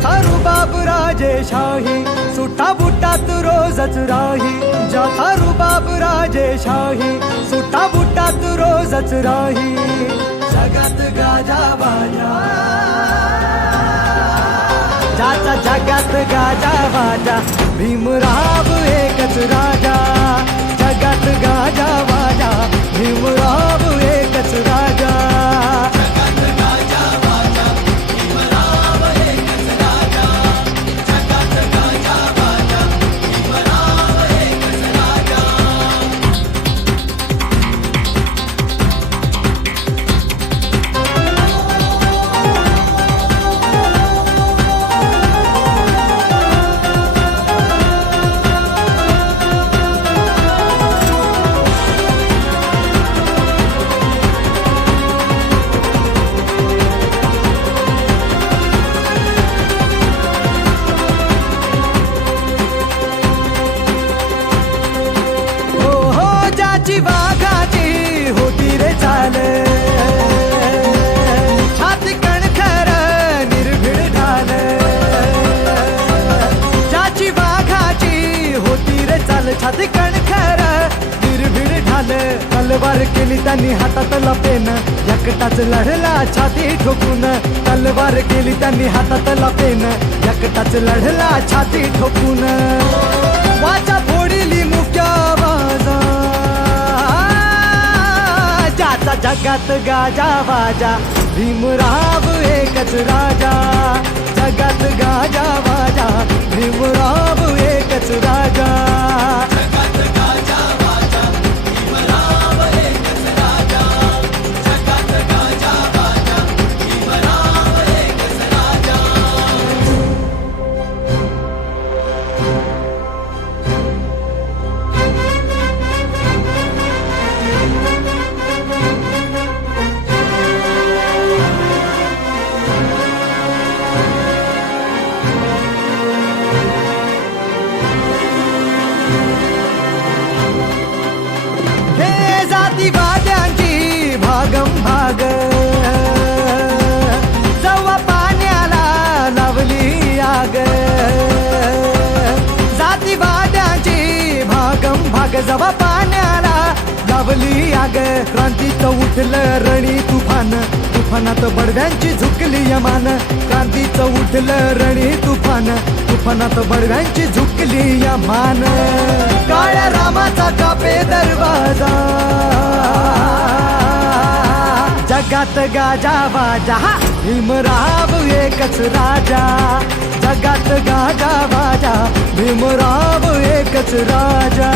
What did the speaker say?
जाथा रुबाब राजेशाही सुटा बुटात रोजच राही जाथा रुबाब राजेशाही सुटा बुटात रोजच राही जगात गाजा बाजा ज्याचा जगात गाजा बाजा भीमराव एकच राजा जगात गाजा बाजा भीमराव एकच राजा वाघाची होती रे चाल छाती कणखर निर्भीड ढाल ज्याची वाघाची होती रे चाल छाती कणखर निर्भीड ढाल तलवार केली त्यांनी हातातला पेन एकटाच लढला छाती ठोकून तलवार केली त्यांनी हातातला पेन एकटाच लढला छाती ठोकून वाचा फोडली मुक्या बाजा ज्याचा जगात गाजा बाजा भीमराव एकच राजा जगात गाजा बाजा भीमराव एकच राजा जातीवाद्यांची भागम भाग जवा पाण्याला लावली आग जातीवाद्यांची भागम भाग जवा पाण्याला लावली आग क्रांतीचं उठलं रणी तुफान तुफानात बडव्यांची झुकली यमान क्रांतीचं उठलं रणी तुफान तुफानात बडव्यांची झुकली यमान काळ्या रामाचा कापे दरवाजा जगात गाजा बाजा भीमराव एकच राजा जगात गाजा बाजा भीमराव एकच राजा